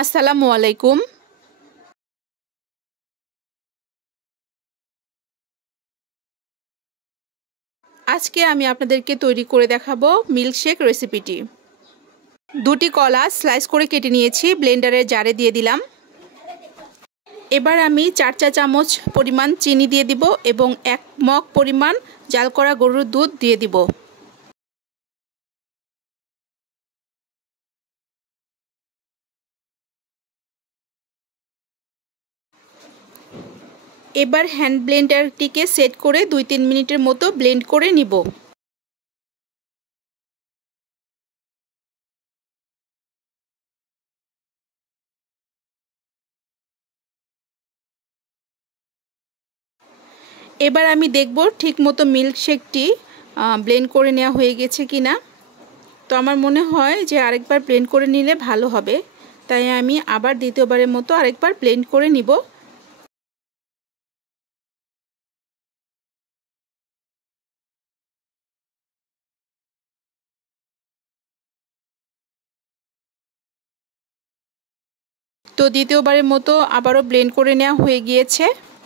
আসসালামু আলাইকুম। আজকে আমি আপনাদেরকে তৈরি করে দেখাবো মিল্কশেক রেসিপিটি। দুটি কলা স্লাইস করে কেটে নিয়েছি, ব্লেন্ডারের জারে দিয়ে দিলাম। এবার আমি 4 চা চামচ পরিমাণ চিনি দিয়ে দিব এবং 1 মগ পরিমাণ জাল করা গরুর দুধ দিয়ে দিব। এবার হ্যান্ড ব্লেন্ডারটিকে সেট করে 2-3 মিনিটের মতো ব্লেন্ড করে নিব। এবার আমি দেখব ঠিকমতো মিল্কশেকটি ব্লেন্ড করে নেওয়া হয়ে গেছে কিনা। তো আমার মনে হয় যে আরেকবার ব্লেন্ড করে নিলে ভালো হবে, তাই আমি আবার দ্বিতীয়বারের মতো আরেকবার ব্লেন্ড করে নিব। তো দ্বিতীয়বারের মতো আবারও ব্লেন্ড করে নেওয়া হয়ে গিয়েছে।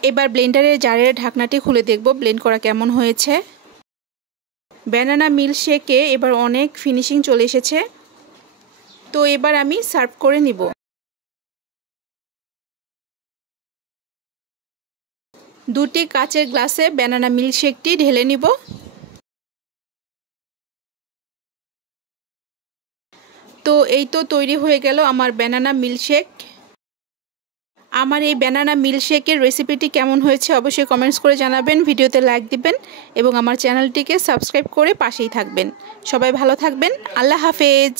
এবার ব্লেন্ডারের জারের ঢাকনাটি খুলে দেখব ব্লেন্ড করা কেমন হয়েছে। ব্যানানা মিল্কশেকে এবার অনেক ফিনিশিং চলে এসেছে। তো এবার আমি সার্ভ করে নিব। দুটি কাচের গ্লাসে ব্যানানা মিল্কশেকটি ঢেলে নিব। তো এই তো তৈরি হয়ে গেল আমার ব্যানানা মিল্কশেক। আমার এই ব্যানানা মিল্কশেকের রেসিপিটি কেমন হয়েছে অবশ্যই কমেন্টস করে জানাবেন, ভিডিওতে লাইক দিবেন এবং আমার চ্যানেলটিকে সাবস্ক্রাইব করে পাশেই থাকবেন। সবাই ভালো থাকবেন। আল্লাহ হাফেজ।